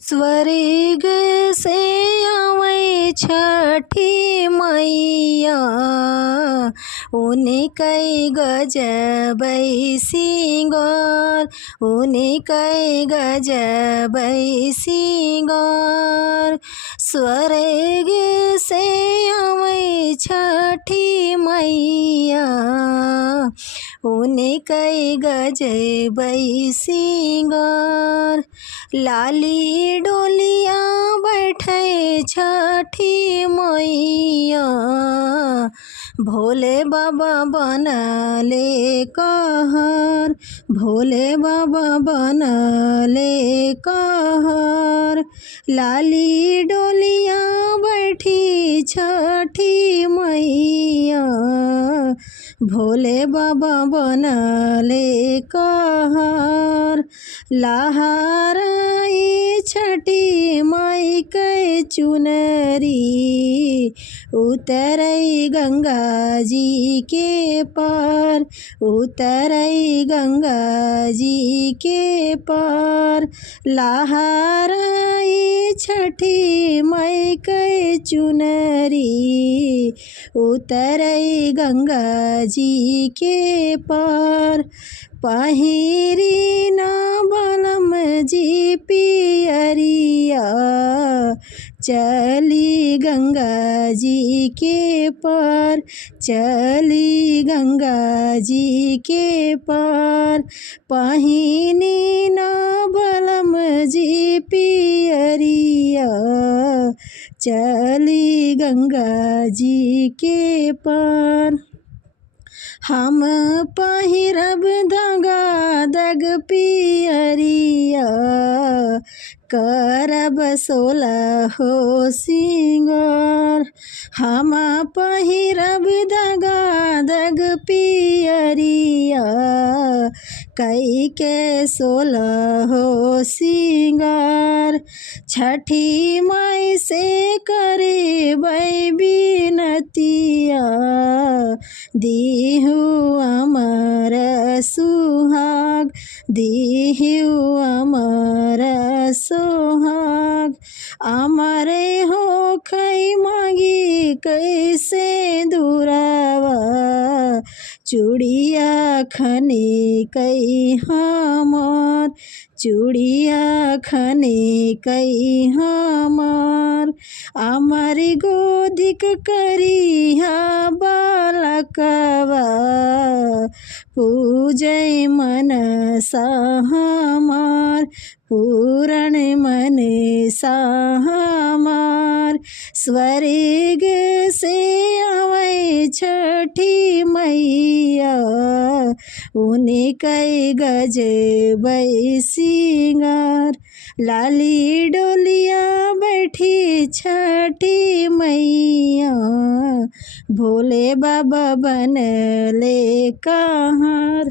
स्वर्ग से आवे छठी मैया, उनके गजब सिंगार, उनके गजब सिंगार। स्वर्ग से आवे छठी मैया, उनके गजब सिंगार। लाली डोलिया बैठे छठी मैया, भोले बाबा बनले कहर, भोले बाबा बनले कहर। लाली डोलिया बैठी छठी मैया, भोले बाबा बनले कहर। लहराई छठी माई के चुनरी, उतरई गंगा जी के पार, उतरई गंगा जी के पार। लहराई छठी माई के चुनरी, उतरई गंगा जी के पार। पहिरी ना बनम जी पियरिया, चली गंगा जी के पार, चली गंगा जी के पार। पहिनी ना बनम जी पियरिया, चली गंगा जी के पार। हम पहिरब दगा दग पियरिया, करब 16 हो सिंगार। हम पहिरब दगा दग पियरिया, कई के 16 हो सिंगार। छठी माई से करेबै बिनतिया, दीहु अमर सुहाग, दीहु अमर सुहाग। अमरे हो खई मांगी कैसे दुरावा, चूड़िया खने कई हमार, चूड़िया खने कई हमार। अमर गोदिक करिहा बालकवा, पूजय मनसा हमार, पूरण मनसा हमार। स्वर्ग से आवे छठी मैया, उनके गजब सिंगार। लाली डोलिया बैठी छठी मैया, भोले बाबा बनले कहर।